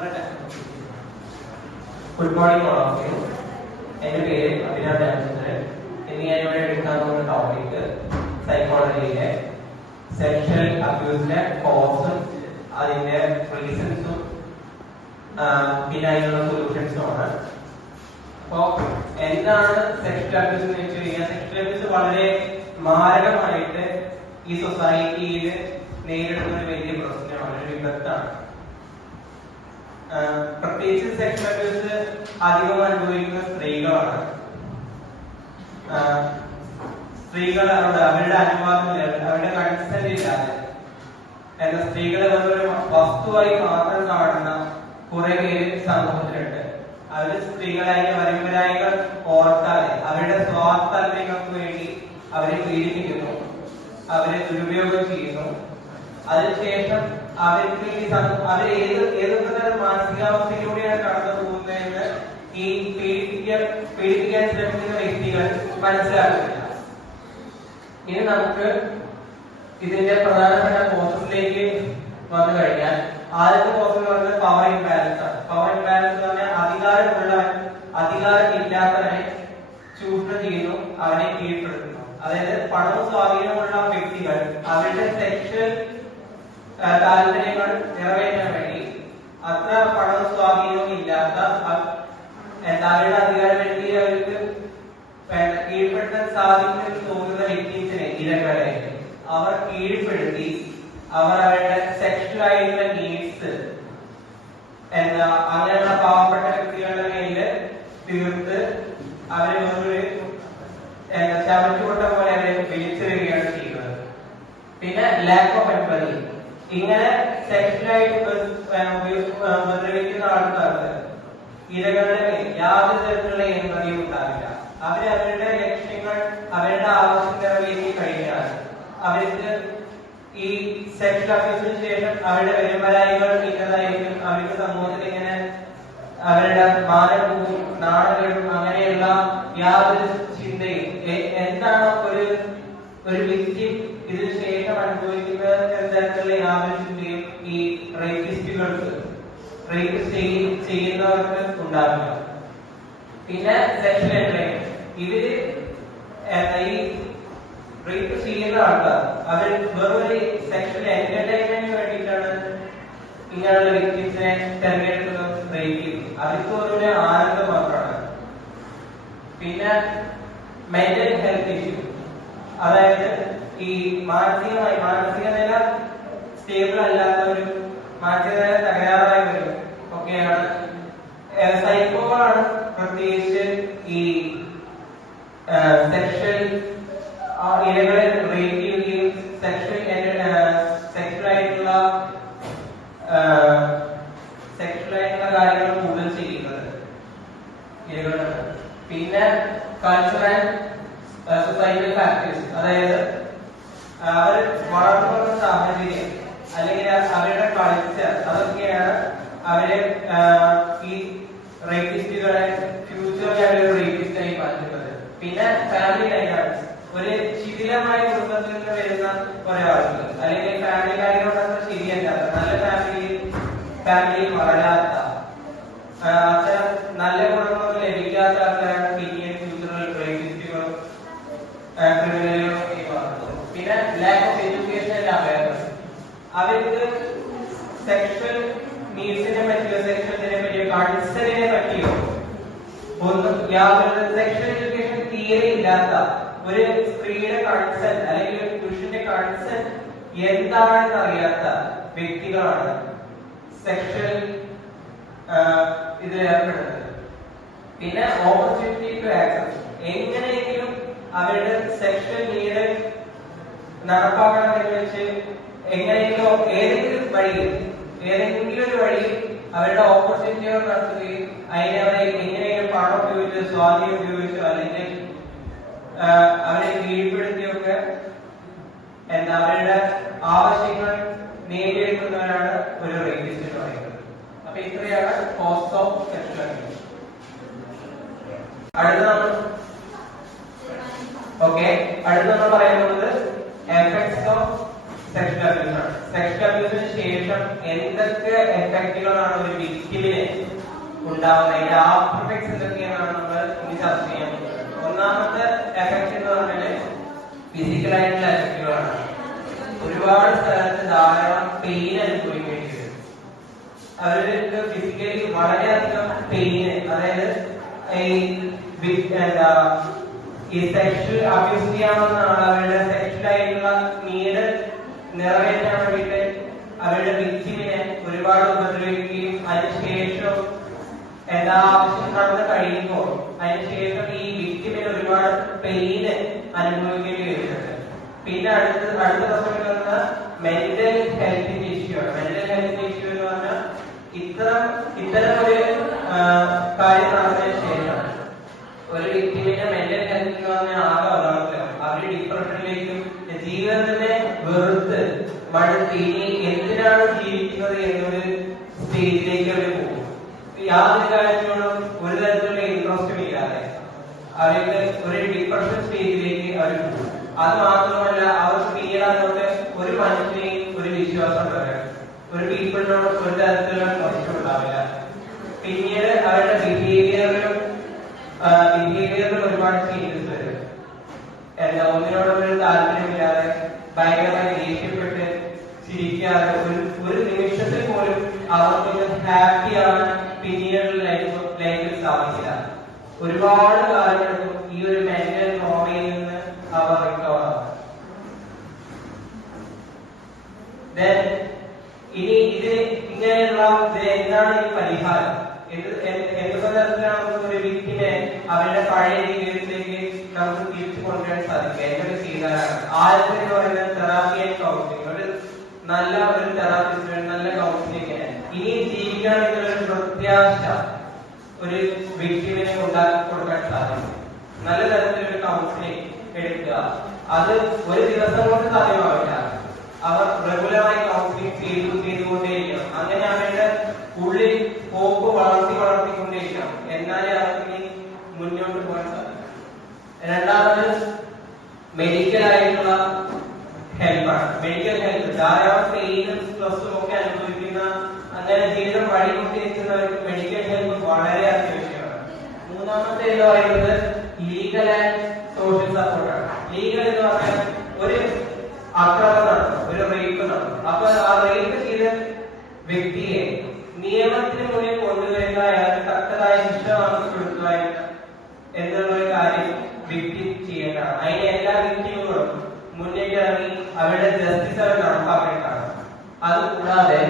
Good morning, all of you. എൻ്റെ പേര് അഭിനവ് രാമചന്ദ്രൻ. ഇന്ന് ഞാൻ ഇവിടെ എടുക്കാൻ പോകുന്ന ടോപ്പിക് സൈക്കോളജിയിലെ സെക്ഷൽ അബ്യൂസിന്റെ കോസും അതിന്റെ റീസൺസും പിന്നെ അതിനുള്ള സൊല്യൂഷൻസും ആണ്. അപ്പോ എന്താണ് സെക്ഷൽ അബ്യൂസ് എന്ന് വെച്ച് കഴിഞ്ഞാൽ, സെക്ഷൽ അബ്യൂസ് വളരെ മാരകമായിട്ട് ഈ സൊസൈറ്റിയിൽ നേരിടുന്ന ഒരു വലിയ പ്രശ്നമാണ്, ഒരു വിപത്താണ്. പ്രത്യേകിച്ച് സെക്ഷൽ അബ്യൂസ് അധികം അനുഭവിക്കുന്ന സ്ത്രീകളാണ്. സ്ത്രീകളോട് അവരുടെ അനുവാദമില്ലാതെ, അവരുടെ കൺസെന്റ് ഇല്ലാതെ, എന്നാൽ സ്ത്രീകളെ വെറൊരു വസ്തുവായി മാത്രം കാണുന്ന കുറെ പേര് സമൂഹത്തിലുണ്ട്. അവര് സ്ത്രീകളായിട്ട് പരമ്പരായികൾ ഓർത്താതെ അവരുടെ സ്വാർത്ഥ താല്പര്യങ്ങൾക്ക് വേണ്ടി അവരെ പീഡിപ്പിക്കുന്നു, അവരെ ദുരുപയോഗം ചെയ്യുന്നു. അതിനുശേഷം അവർക്ക് ഏതൊക്കെ തരം മാനസികാവസ്ഥയിലൂടെയാണ് കടന്നു പോകുന്നതെന്ന് ഈ പീഡിപ്പിക്കാൻ ശ്രമിക്കുന്ന വ്യക്തികൾ മനസ്സിലാക്കുന്നില്ല. ഇനി നമുക്ക് ഇതിന്റെ പ്രധാനപ്പെട്ട കോസസിലേക്ക് വന്നു കഴിഞ്ഞാൽ, ആദ്യത്തെ കോസ് എന്ന് പറയുന്നത് പവർ ഇംബാലൻസ് ആണ്. പവർ ഇംബാലൻസ് എന്ന് പറഞ്ഞാൽ അധികാരമുള്ളവൻ അധികാരമില്ലാത്തവനെ ചൂഷണം ചെയ്യുന്നു, അവനെ കീഴ്പ്പെടുത്തുന്നു. അതായത് പണവും സ്വാധീനമുള്ള വ്യക്തികൾ അവരുടെ സെക്ഷൽ താല്പര്യങ്ങൾ നിറവേറ്റാൻ വേണ്ടി അത്ര പണവും സ്വാധീനവും ഇല്ലാത്ത അവരുടെ അധികാര വേണ്ടി അവർക്ക് കീഴ്പ്പെടുത്താൻ സാധിക്കുമെന്ന് തോന്നുന്ന വ്യക്തിസിനെ, ഇരകളെ അവർ കീഴ്പ്പെടുത്തി അവർ അവരുടെ സെക്ഷൽ ആയിട്ടുള്ള നീഡ്സ് അങ്ങനെയുള്ള പാവപ്പെട്ട വ്യക്തികളുടെ മേലില് തീർത്ത് അവരെ ഒരു ചവറ്റുകൊട്ട പോലെ അവരെ വിളിച്ചെറിയുകയാണ് ചെയ്യുന്നത്. പിന്നെ ലാക്ക് ഓഫ് എംപതി. ഇങ്ങനെ സെക്ഷലായിട്ട് ഉപദ്രവിക്കുന്ന ആൾക്കാർക്ക് ഇരകളുടെ മേൽ യാതൊരു തരത്തിലുള്ള എമ്പതിയും ഉണ്ടാവില്ല. അവരുടെ ലക്ഷ്യങ്ങൾ, അവരുടെ ആവശ്യം നിറവേറ്റി കഴിഞ്ഞാൽ അവർക്ക് ഈ സെക്ഷൽ അബ്യൂസിന് ശേഷം അവരുടെ പെരുമരായികൾ ഇന്നതായിരിക്കും. അവർക്ക് സമൂഹത്തിൽ ഇങ്ങനെ അവരുടെ മാനവും നാടുകളും അങ്ങനെയുള്ള യാതൊരു ചിന്തയും, എന്താണ് ഒരു വിക്ടിം ഇതിനു ശേഷം അനുഭവിക്കുന്ന തരത്തിലുള്ള യാതൊരു ചിന്തയും ഈ റേപ്പിസ്റ്റുകൾക്ക്, റേപ്പിസ്റ്റ് ചെയ്യുന്നവർക്ക് ഉണ്ടാവില്ല. പിന്നെ സെക്ഷൽ എന്റർടൈൻമെന്റ്. ഇവര് ഈ റേപ്പ് ചെയ്യുന്ന ആൾക്കാർ അവർ വെറൊരു സെക്ഷൽ എന്റർടൈൻമെന്റിന് വേണ്ടിയിട്ടാണ് ഇങ്ങനെയുള്ള വ്യക്തിസിനെ തെരഞ്ഞെടുക്കുന്നത്, റേപ്പ് ചെയ്യുന്നത്. അവർക്ക് ഓരോ ആനന്ദം മാത്രമാണ്. പിന്നെ മെന്റൽ ഹെൽത്ത് ഇഷ്യൂ, അതായത് ഈ മാനസിക നില സ്റ്റേബിൾ അല്ലാത്തവരും മാനസിക നില തകരാറായവരും ഒക്കെയാണ് സൈക്കോകളാണ് പ്രത്യേകിച്ച് ഈ സെക്ഷൽ ഇരകളെ റേപ്പ് ചെയ്യുകയും സെക്ഷലായിട്ടുള്ള കാര്യങ്ങൾ കൂടുതൽ ചെയ്യുന്നത് ഇരകളാണ്. പിന്നെ കൾച്ചറൽ ആൻഡ് സൊസൈറ്റൽ ഫാക്ടേഴ്സ്, അതായത് അവർ വളർന്നു വന്ന സാഹചര്യം അല്ലെങ്കിൽ അവരുടെ കൾച്ചർ, അതൊക്കെയാണ് അവരെ ഈ റേപ്പിസ്റ്റുകളെ ഫ്യൂച്ചറിൽ റേപ്പിസ്റ്റായി മാറ്റുന്നത്. പിന്നെ ഫാമിലി ഡൈനാമിക്സ്. ഒരു ശിഥിലമായ കുടുംബത്തിൽ നിന്ന് വരുന്ന ഒരാൾക്ക്, അല്ലെങ്കിൽ ഫാമിലി കാര്യങ്ങളൊക്കെ ശരിയല്ലാത്ത, നല്ല ഫാമിലിയിൽ വളരാത്ത, അത്തരം നല്ല ഗുണങ്ങളൊന്നും ലഭിക്കാത്ത ആൾക്കാരാണ് പിന്നീട് ഫ്യൂച്ചറിൽ റേപ്പിസ്റ്റുകളും ക്രിമിനലുകളും ഒക്കെ മാറുന്നത്. പിന്നെ lack of education and awareness. അവർക്ക് സെക്ഷൽ നീഡ്സിനെ പറ്റിയോ സെക്ഷലിനെ പറ്റിയോ കൺസെന്റിനെ പറ്റിയോ ഒന്നും യാതൊരു സെക്ഷൽ എഡ്യൂക്കേഷൻ തീരെ ഇല്ലാത്ത ഒരു സ്ത്രീയുടെ കൺസെന്റ് അല്ലെങ്കിൽ ഒരു പുരുഷന്റെ കൺസെന്റ് എന്താണെന്ന് അറിയാത്ത വ്യക്തികളാണ് സെക്ഷൽ ഇതിൽ ഏർപ്പെടുന്നത്. പിന്നെ ഓപ്പർച്യൂണിറ്റി ടു ആക്സസ്. എങ്ങനെയെങ്കിലും അവരുടെ സെക്ഷൽ നീഡ് നടപ്പാക്കണമെന്ന് വെച്ച് എങ്ങനെയെങ്കിലും ഏതെങ്കിലും ഒരു വഴിയിൽ അവരുടെ ഓപ്പർച്യൂണിറ്റികൾ നടത്തുകയും അതിനെ അവരെ എങ്ങനെയെങ്കിലും പണം ഉപയോഗിച്ച്, സ്വാധീനം ഉപയോഗിച്ചോ അല്ലെങ്കിൽ അവരെ കീഴ്പ്പെടുത്തിയൊക്കെ അവരുടെ ആവശ്യങ്ങൾ നേടിയെടുക്കുന്നവരാണ് ഒരു റേപ്പിസ്റ്റ് എന്ന് പറയുന്നത്. അപ്പൊ ഇത്രയാണ് കോസ്റ്റ് ഓഫ് സെക്ഷൽ അബ്യൂസ്. അടുത്ത നമ്മൾ പറയാൻ പോകുന്നത് എഫക്ട്സ് ഓഫ് സെക്ഷൽ അബ്യൂസ് ആണ്. സെക്ഷൽ അബ്യൂസിന് ശേഷം എന്തൊക്കെ എഫക്റ്റുകളാണ് ഒരു വിക്ടിമിന് ഉണ്ടാവുന്നത്, ആഫ്റ്റർ എഫക്ട്സ് എന്തൊക്കെയാണ് നമ്മൾ ഇനി ചർച്ച ചെയ്യാൻ പോകുന്നത്. ഒന്നാമത്തെ എഫക്ട് എന്ന് പറഞ്ഞാൽ ഫിസിക്കൽ ആയിട്ടുള്ള എഫക്റ്റുകളാണ്. ഒരുപാട് സ്ഥലത്ത് ധാരാളം പെയിൻ അനുഭവിക്കേണ്ടി വരും. അവർക്ക് ഫിസിക്കലി വളരെയധികം പെയിന്, അതായത് ഈ സെക്ഷൽ അബ്യൂസ് ചെയ്യാവുന്ന അവരുടെ സെക്ഷൽ ആയിട്ടുള്ള നീഡ് നിറവേറ്റാൻ വേണ്ടിയിട്ട് അവരുടെ വിക്ടിമിനെ ഒരുപാട് ഉപദ്രവിക്കുകയും അതിനുശേഷം എല്ലാ ആവശ്യം നടന്ന് കഴിയുമ്പോൾ അതിനുശേഷം ഈ വിക്ടിമിന് ഒരുപാട് പെയിന് അനുഭവിക്കേണ്ടി വരുന്നുണ്ട്. പിന്നെ അടുത്ത പ്രശ്നം വന്ന മെന്റൽ ഹെൽത്തിന്റെ ഇഷ്യൂ ആണ്. മെന്റൽ ഹെൽത്തിന്റെ ഇഷ്യൂ എന്ന് പറഞ്ഞാൽ ഇത്തരം ഒരു കാര്യം നടന്നതിന് ശേഷം ഒരു വ്യക്തിയുടെ മെന്റൽ ഹെൽത്ത് എന്ന് പറഞ്ഞാൽ ആകെ ഒന്നാമത്തിലാവും. അവര് ഡിപ്രഷനിലേക്കും ജീവിതത്തിനെ വെറുത്ത് മടുത്ത് ഇനി എന്തിനാണ് ജീവിക്കുന്നത് എന്നൊരു സ്റ്റേജിലേക്ക് അവർ പോകും. യാതൊരു കാര്യത്തിനോടും ഒരു തരത്തിലുള്ള ഇൻട്രസ്റ്റും ഇല്ലാതെ അവർക്ക് ഒരു ഡിപ്രഷൻ സ്റ്റേജിലേക്ക് അവർ പോകും. അത് മാത്രമല്ല അവർക്ക് പിന്നീട് അങ്ങോട്ട് ഒരു മനുഷ്യനെയും ഒരു വിശ്വാസം വരാം, ഒരു പീപ്പിളിനോട് ഒരു തരത്തിലുള്ള ട്രസ്റ്റ് ഉണ്ടാവില്ല. പിന്നീട് അവരുടെ ബിഹേവിയറിലും ഒരുപാട് ചേഞ്ചസ് വരും. ഒന്നിനോടൊരു താല്പര്യമില്ലാതെ ഭയങ്കരമായി ദേഷ്യപ്പെട്ട് ചിരിക്കാതെ ഒരു നിമിഷത്തിൽ പോലും അവർക്ക് ഹാപ്പിയാണ് പിന്നീടുള്ള ലൈഫിൽ സാധിക്കില്ല. ഒരുപാട് കാലങ്ങൾക്കും ഈ ഒരു മെന്റൽ ട്രോമയിൽ നിന്ന് അവർ റിക്കവർ ആവും. ഇനി ഇങ്ങനെയുള്ള എന്താണ് ഈ പരിഹാരം? എന്തൊക്കെ തരത്തിലാണ് ഒരു വ്യക്തിനെ അവരുടെ പഴയ ജീവിതത്തിലേക്ക് നമുക്ക് തിരിച്ചു കൊണ്ടുവരാൻ സാധിക്കുക? എന്തൊക്കെ ചെയ്താലാണ്? ആദ്യത്തെ എന്ന് പറയുന്നത് തെറാപ്പി ആൻഡ് കൗൺസിലിംഗ്. ഒരു നല്ല ഒരു തെറാപ്പിസ്റ്റ്, നല്ല കൗൺസിലിംഗ്, ഇനിയും ജീവിക്കണം എന്നുള്ളൊരു പ്രത്യാശ ഒരു വ്യക്തിനെ ഉണ്ടാക്കി കൊടുക്കാൻ സാധിക്കും. നല്ല തരത്തിലൊരു കൗൺസിലിംഗ് എടുക്കുക. അത് ഒരു ദിവസം കൊണ്ട് സാധ്യമാവില്ല. അവർ റെഗുലറായി കൗൺസിലിംഗ് ചെയ്തുകൊണ്ടേയിരിക്കണം. അങ്ങനെ അവരുടെ ഉള്ളിൽ ഹോപ്പ് വളർത്തിക്കൊണ്ടേയിരിക്കണം. എന്നാലേ അവർക്ക് മുന്നോട്ട് പോകാൻ സാധിക്കും. രണ്ടാമത് മെഡിക്കൽ ആയിട്ടുള്ള ഹെൽപ്പാണ്. മെഡിക്കൽ ഹെൽപ്പ് ധാരാളം പെയിനും സ്ട്രെസ്സും ഒക്കെ അനുഭവിക്കുന്ന, അങ്ങനെ ജീവിതം വഴികൊണ്ടിരിക്കുന്നവർക്ക് മെഡിക്കൽ ഹെൽപ്പ് വളരെ അത്യാവശ്യമാണ്. മൂന്നാമത്തെ എന്ന് പറയുന്നത് ലീഗൽ ആൻഡ് സോഷ്യൽ സപ്പോർട്ടാണ്. ലീഗൽ എന്ന് പറഞ്ഞാൽ ഒരു അക്രമം നടന്നു, ഒരു റേപ്പ് നടന്നു. അപ്പൊ ആ റേപ്പ് ചെയ്ത വ്യക്തിയെ നിയമത്തിന് മുന്നിൽ കൊണ്ടുവരിക, അയാൾക്ക് തക്കതായ ശിക്ഷ വാങ്ങിക്കൊടുക്കുക എന്നുള്ളൊരു കാര്യം വ്യക്തി ചെയ്യേണ്ടതാണ്. അതിന് എല്ലാ വ്യക്തികളും മുന്നേറ്റ് ഇറങ്ങി അവരുടെ ജസ്റ്റിസ് അവർ നടപ്പാക്കേണ്ടതാണ്. അതുകൂടാതെ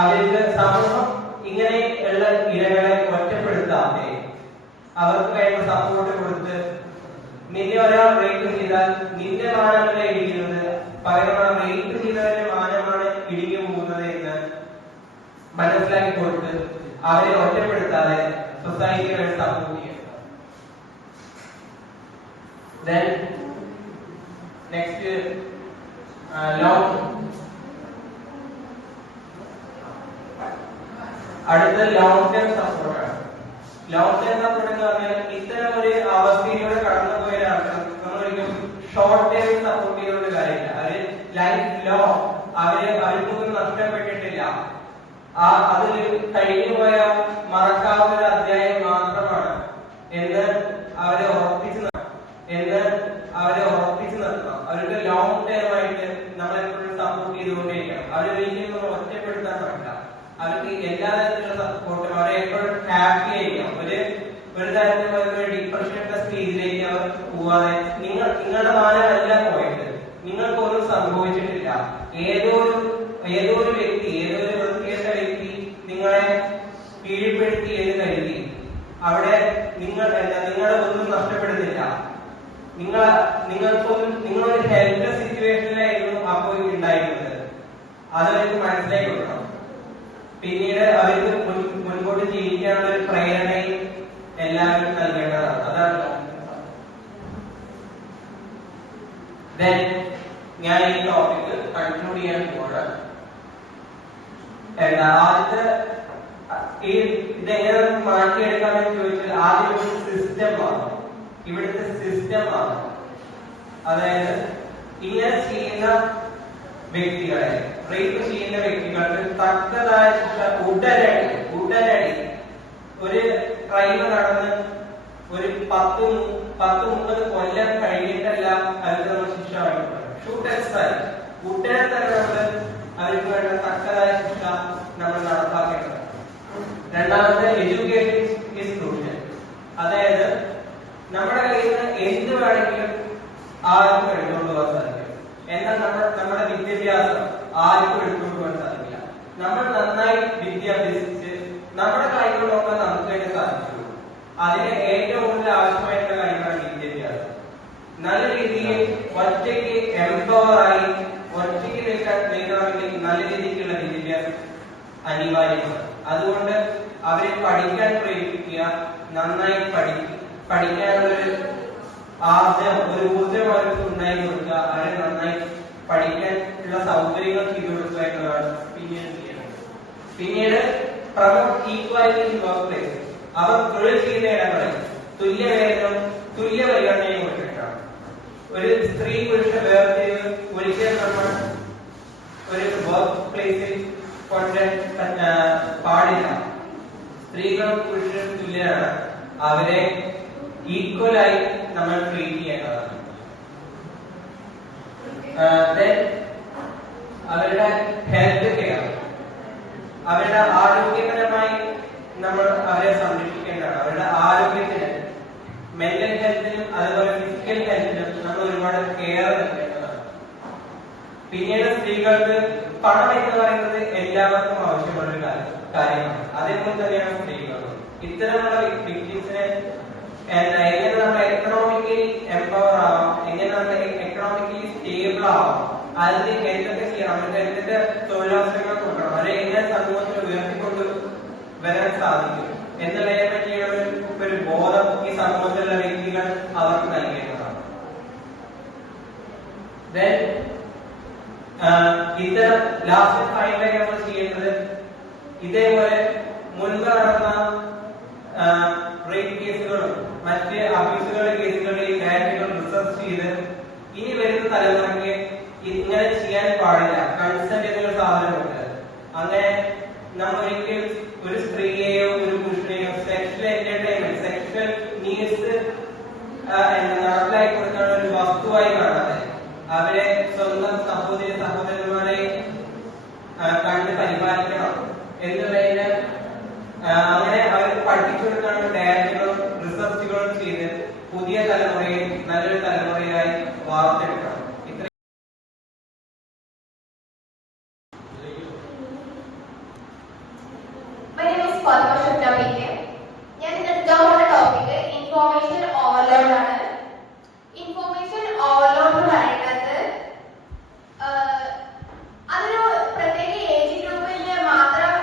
അവർക്ക് സമൂഹം ഇങ്ങനെയുള്ള ഇരകളെ ഒറ്റപ്പെടുത്താതെ അവർക്ക് വേണ്ട സപ്പോർട്ട് കൊടുത്ത്, നിന്നെ ഒരാൾ റേപ്പ് ചെയ്താൽ നിന്റെ മാനമല്ല ഇടിക്കുന്നത്, പകരം റേപ്പ് ചെയ്തവരുടെ മാനമാണ് ഇടിഞ്ഞു പോകുന്നത് എന്ന് മനസ്സിലാക്കി കൊടുത്ത് അവരെ ഒറ്റപ്പെടുത്താതെ സൊസൈറ്റിയെ വേണ്ടി സപ്പോർട്ട് ചെയ്യുക. നെക്സ്റ്റ് അടുത്ത ലോങ് ടേം സപ്പോർട്ടാണ്. ലോങ് ടേം സപ്പോർട്ട് എന്ന് പറഞ്ഞാൽ ഇത്തരം ഒരു അവസ്ഥയിലൂടെ കടന്നുപോയ ആൾക്കാർ നമ്മളൊരിക്കലും ഷോർട്ട് ടേം സപ്പോർട്ട് ചെയ്തുകൊണ്ട് കാര്യമില്ല. അവര് ലൈഫ് ലോങ് അവർക്കൊന്നും നഷ്ടപ്പെട്ടിട്ടില്ല. അതിൽ കഴിഞ്ഞു പോയ മറക്കാവുന്ന ഒരു അധ്യായം മാത്രമാണ് എന്ന് അവരെ ഉറപ്പിച്ചു നിർത്തണം. അവർക്ക് ലോങ് ടേം ആയിട്ട് നമ്മളെപ്പോഴും സപ്പോർട്ട് ചെയ്തുകൊണ്ടേയിരിക്കണം. അവരൊരിക്കലും നമ്മൾ ഒറ്റപ്പെടുത്താൻ പാടില്ല. അവർക്ക് എല്ലാ തരത്തിലുള്ള സപ്പോർട്ടും, അവരെ എപ്പോഴും ഹാപ്പി ആയിരിക്കണം. ഒരു തരത്തിലുള്ള ഡിപ്രഷന്റെ സ്റ്റേജിലേക്ക് അവർ പോവാതെ, നിങ്ങളുടെ മാനമല്ല പോയത്, നിങ്ങൾക്കൊന്നും സംഭവിച്ചിട്ടില്ല. ഏതോ ഒരു വ്യക്തി, ഏതോ ഒരു വൃത്തികെട്ട വ്യക്തി നിങ്ങളെ കീഴ്പ്പെടുത്തി എന്ന് കരുതി അവിടെ നിങ്ങളെ ഒന്നും നഷ്ടപ്പെടുന്നില്ല. നിങ്ങളൊരു ഹെൽപ്ലെസ് സിറ്റുവേഷനിലായിരുന്നു അപ്പോൾ ഉണ്ടായിരുന്നത്. അതവർക്ക് മനസ്സിലാക്കി കൊടുക്കണം. പിന്നീട് അവർക്ക് മുൻപോട്ട് ജീവിക്കാനുള്ള ഒരു പ്രേരണയും എല്ലാവരും നൽകേണ്ടതാണ്. അതാണ് ഞാൻ ഈ ടോപ്പിക് കൺക്ലൂഡ് ചെയ്യാൻ പോവാണ്. ആദ്യത്തെ ഇതെങ്ങനെ മാറ്റിയെടുക്കാമെന്ന് ചോദിച്ചാൽ ആദ്യം ഒരു സിസ്റ്റം മാറും. ഇവിടുത്തെ സിസ്റ്റം മാറും. അതായത് ഇങ്ങനെ ചെയ്യുന്ന വ്യക്തികളെ, റേപ്പ് ചെയ്യുന്ന വ്യക്തികൾക്ക് തക്കതായ ശിക്ഷ ഉടനടി ഒരു ക്രൈം നടന്ന് ഒരു 10-30 കൊല്ലം കഴിഞ്ഞിട്ടല്ല അവർക്ക് നമ്മൾ ശിക്ഷ വഹിക്കുന്നത്. ഷൂട്ട് ആൻഡ് സ്ട്രൈക്ക്, ഉടനെ തന്നെ നമ്മൾ അവർക്ക് വേണ്ട തക്കതായ ശിക്ഷ നമ്മൾ നടപ്പാക്കേണ്ടത്. രണ്ടാമത്തെ എഡ്യൂക്കേഷൻ ഈസ് ക്രൂഷ്യൽ. അതായത് നമ്മുടെ കയ്യിൽ നിന്ന് എന്ത് വേണമെങ്കിലും ആർക്കും എടുത്തുകൊണ്ട് പോകാൻ സാധിക്കും. എന്നാൽ നമ്മുടെ വിദ്യാഭ്യാസം ആർക്കും എടുത്തുകൊണ്ട് പോകാൻ സാധിക്കില്ല. നമ്മൾ നന്നായി വിദ്യ അഭ്യസിച്ച് നമ്മുടെ കാര്യങ്ങൾ നോക്കാൻ നമുക്ക് വേണ്ടി സാധിക്കുള്ളൂ. അതിന് ഏറ്റവും കൂടുതൽ ആവശ്യമായിട്ടുള്ള കാര്യമാണ് വിദ്യാഭ്യാസം. നല്ല രീതിയിൽ ഒറ്റയ്ക്ക് എംപവറായി ഒറ്റയ്ക്ക് നിൽക്കണമെങ്കിൽ നല്ല രീതിക്കുള്ള വിദ്യാഭ്യാസം അനിവാര്യമാണ്. അതുകൊണ്ട് അവരെ പഠിക്കാൻ പ്രേരിപ്പിക്കുക, നന്നായി പഠിക്കാനുള്ളൊരു ആഗ്രഹം, ഒരു ഊർജ്ജം അവർക്ക് ഉണ്ടായി കൊടുക്കുക, അവരെ നന്നായി പഠിക്കാൻ ഉള്ള സൗകര്യങ്ങൾ ചെയ്തു കൊടുക്കുക എന്നതാണ് പിന്നീട് ചെയ്യുന്നത്. പിന്നീട് promote equality in workplace. അവർ തൊഴിൽ ചെയ്യുന്ന ഇടങ്ങളിൽ തുല്യ വേതനം, തുല്യ പരിഗണനയും കൊടുത്തിട്ടാണ്. ഒരു സ്ത്രീ പുരുഷ വേർതിരിവ് ഒരിക്കലും നമ്മൾ ഒരു വർക്ക് പ്ലേസിൽ പാടില്ല. സ്ത്രീകളും പുരുഷനും തുല്യരാണ്. അവരെ ഈക്വലായി നമ്മൾ ട്രീറ്റ് ചെയ്യേണ്ടതാണ്. അവരുടെ ഹെൽത്ത് കെയർ, അവരുടെ ആരോഗ്യപരമായി നമ്മൾ അവരെ സംരക്ഷിക്കേണ്ടതാണ്. അവരുടെ ആരോഗ്യത്തിന്, മെന്റൽ ഹെൽത്തിനും അതുപോലെ ഫിസിക്കൽ ഹെൽത്തിനും നമ്മൾ ഒരുപാട് കെയർ നൽകേണ്ടതാണ്. പിന്നീട് സ്ത്രീകൾക്ക് പണം എന്ന് പറയുന്നത് എല്ലാവർക്കും ആവശ്യമുള്ള ഒരു കാര്യമാണ്. അതേപോലെ തന്നെയാണ് സ്ത്രീകളും. ഇത്തരമുള്ള വിക്ടിംസിനെ എങ്ങനെ നമ്മൾ എക്കണോമിക്കലി എംപവർ ആവാം, എങ്ങനെ നമ്മൾ എക്കണോമിക്കലി സ്റ്റേബിൾ ആവാം, അതിന് എന്തൊക്കെ ചെയ്യണം, അവർക്ക് എന്തൊക്കെ തൊഴിലവസരങ്ങൾ കൊടുക്കണം, അവരെ എങ്ങനെ സമൂഹത്തിൽ ഉയർത്തിക്കൊണ്ട് വരാൻ സാധിക്കും എന്നുള്ളതിനെ പറ്റിയുള്ള ഒരു ബോധം ഈ സമൂഹത്തിലുള്ള വ്യക്തികൾ അവർക്ക് നൽകേണ്ടതാണ്. ഇത്തരം ലാസ്റ്റ് ഫൈനലായി നമ്മൾ ചെയ്യേണ്ടത് ഇതേപോലെ മുൻപ് നടന്ന റേപ്പ് കേസുകളും മറ്റ് അബ്യൂസുകളുടെ കേസുകളിൽ ഡാറ്റകൾ റിസർച്ച് ചെയ്ത് ഇനി വരുന്ന തലമുറയ്ക്ക് ഇങ്ങനെ ചെയ്യാൻ പാടില്ല, കൺസെന്റ് എന്നൊരു സാധനമുണ്ട്. അങ്ങനെ നമ്മൾ ഒരിക്കലും ഒരു സ്ത്രീയെയോ ഒരു പുരുഷനെയോ സെക്ഷൽ എന്റർടൈൻമെന്റ്, സെക്ഷൽ നീഡ്സ് നടപ്പിലാക്കി കൊടുക്കുന്ന ഒരു വസ്തുവായി കാണാതെ അവരെ സ്വന്തം സഹോദരന്മാരെ കണ്ട് പരിപാലിക്കണം എന്നുള്ളതിന് അങ്ങനെ അവർക്ക് പഠിപ്പിച്ചു കൊടുക്കാനുള്ള ഡയറ്റുകളും റിസർച്ചുകളും ചെയ്ത് പുതിയ തലമുറയെ നല്ലൊരു തലമുറയായി വാർത്തെടുക്കണം. ഞാൻ എടുക്കാവുന്ന ടോപ്പിക് ഇൻഫോർമേഷൻ ഓവർലോഡ് ആണ്. ഇൻഫോർമേഷൻ ഓവർലോഡ് എന്ന് പറയുന്നത് അതൊരു പ്രത്യേക ഏജ് ഗ്രൂപ്പിൽ മാത്രം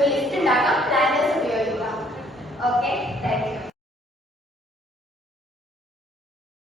ഒരു ലിസ്റ്റ് ഉണ്ടാക്കാം.